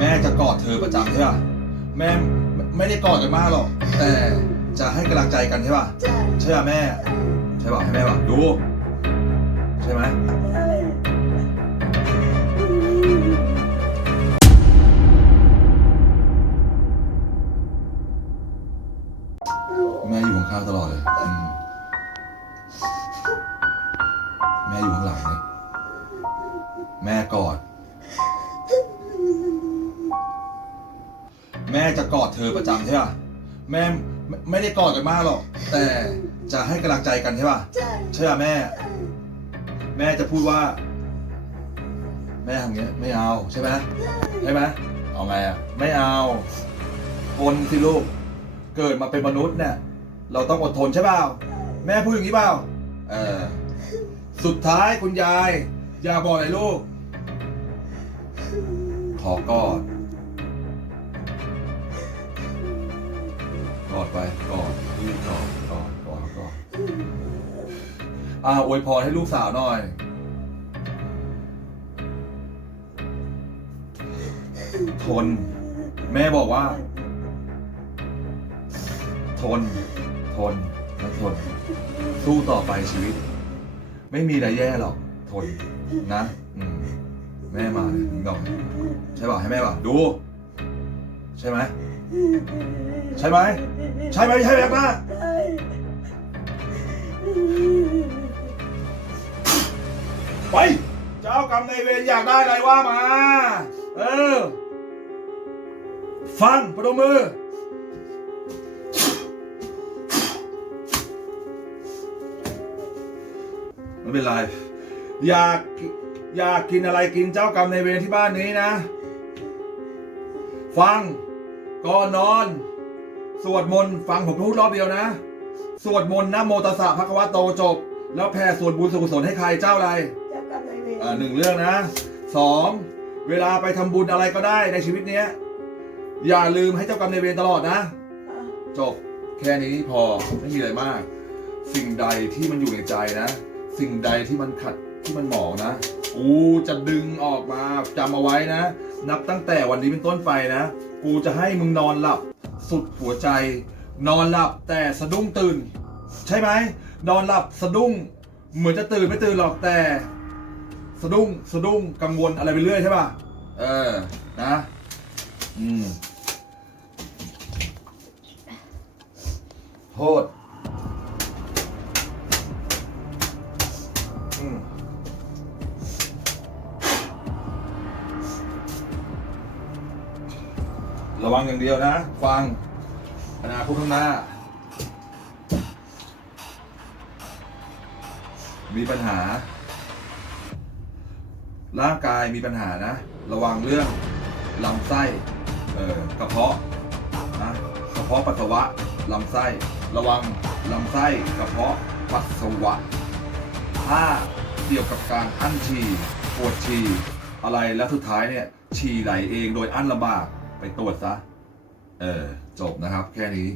แม่จะกอดเธอประจำใช่ป่ะแม่ไม่ได้กอดกันมากหรอก แต่จะให้กำลังใจกันใช่ป่ะใช่ใช่ป่ะแม่ ใช่ป่ะให้แม่ป่ะดู ใช่ไหมแม่อยู่ข้างๆตลอดเลยแม่อยู่ข้างหลังเนี่ยแม่กอด ม่จะกอดเธอประจำใช่ป่ะแม่ไม่ได้กอดกันมากหรอก แต่จะให้กำลังใจกันใช่ป่ะใช่ใช่ป่ะแม่ แม่จะพูดว่า แม่ทำเงี้ยไม่เอาใช่ไหมใช่ไหมเอาไงอะไม่เอาคนสิลูก เกิดมาเป็นมนุษย์เนี่ย เราต้องอดทนใช่เปล่าแม่พูดอย่างนี้เปล่าเออสุดท้ายคุณยาย อย่าบอกเลยลูก ขอกอด อดไปกอดกอดกอดกอดกอดอ่าอวยพรให้ลูกสาวหน่อยทน แม่บอกว่า ทน ทนและทน สู้ต่อไปชีวิต ไม่มีอะไรแย่หรอก ทนนะอืมแม่มาเลยมึงดอกใช่ป่ะให้แม่ป่ะดู ใช่ไหม ใช่ไหมใช่ไหมใช่ไหมป้าไปเจ้ากรรมในเวรอยากได้อะไรว่ามา เออ ฟังประดมมือไม่เป็นไรอยากอยากกินอะไรกินเจ้ากรรมในเวรที่บ้านนี้นะ ฟัง ก่อนนอน สวดมนต์ฟังผมพูดรอบเดียวนะ สวดมนต์นะโมตัสสะภะคะวะโตจบ แล้วแผ่ส่วนบุญส่วนกุศลให้ใครเจ้าอะไรเจ้ากรรมนายเวรอ่าหนึ่งเรื่องนะสองเวลาไปทำบุญอะไรก็ได้ในชีวิตเนี้ย อย่าลืมให้เจ้ากรรมนายเวรตลอดนะอะจบแค่นี้พอไม่มีอะไรมาก สิ่งใดที่มันอยู่ในใจนะ สิ่งใดที่มันขัดที่มันหมองนะกูจะดึงออกมาจำเอาไว้นะ นับตั้งแต่วันนี้เป็นต้นไปนะ กูจะให้มึงนอนหลับ สุดหัวใจ นอนหลับแต่สะดุ้งตื่น ใช่ไหมนอนหลับสะดุ้ง เหมือนจะตื่นไม่ตื่นหรอกแต่ สะดุ้งสะดุ้งกังวลอะไรไปเรื่อยใช่ป่ะเออนะอืมโทษ ระวังอย่างเดียวนะ ฟังอนาคตข้างหน้า มีปัญหา ร่างกายมีปัญหานะ ระวังเรื่องลำไส้เออกระเพาะนะกระเพาะปัสสาวะลำไส้ ระวังลำไส้กระเพาะปัสสาวะถ้าเกี่ยวกับการอั้นฉี่ปวดฉี่อะไรแล้วสุดท้ายเนี่ยฉี่ไหลเองโดยอั้นลำบาก ไปตรวจซะ เออ จบนะครับ แค่นี้